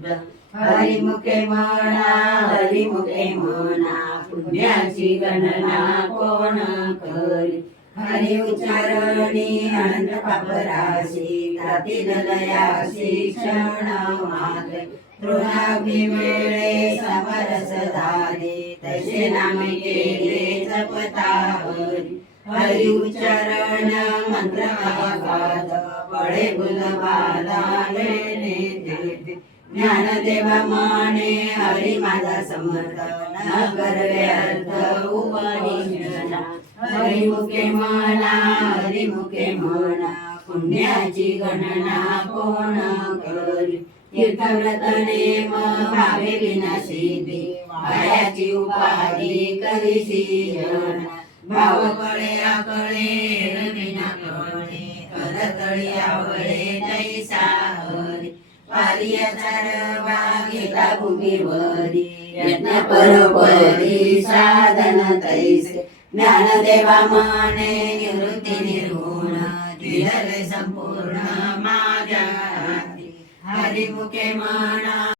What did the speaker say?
शुद्ध हरिमुखे म्हणा हरिमुखे म्हणा पुण्याची गणना कोण करी हरि उच्चारणी अनंत पापराशी जातील लयाशी क्षण मागे तृणाग्नी मिळे समरस झाले तसे नाम केले जपता हरी हरि उच्चारण मंत्र आवाज पळे गुलबाला ज्ञानदेवा माने हरी माझा समर्थ न करवे अर्थ उपाणी उपनिषदा हरिमुखे म्हणा हरिमुखे म्हणा पुण्याची गणना कोण करी? तीर्थव्रत नेम भावे विनाशिती पायाची उपाधी करीशी भाव कळे आकळे विना कळे करतळी आवळे घेता भूमीवरी यज्ञ परोपरी साधन तैसे ज्ञानदेवा मने निवृत्ती निर्गुण दिले संपूर्ण माझ्या हाती. हरिमुखे मना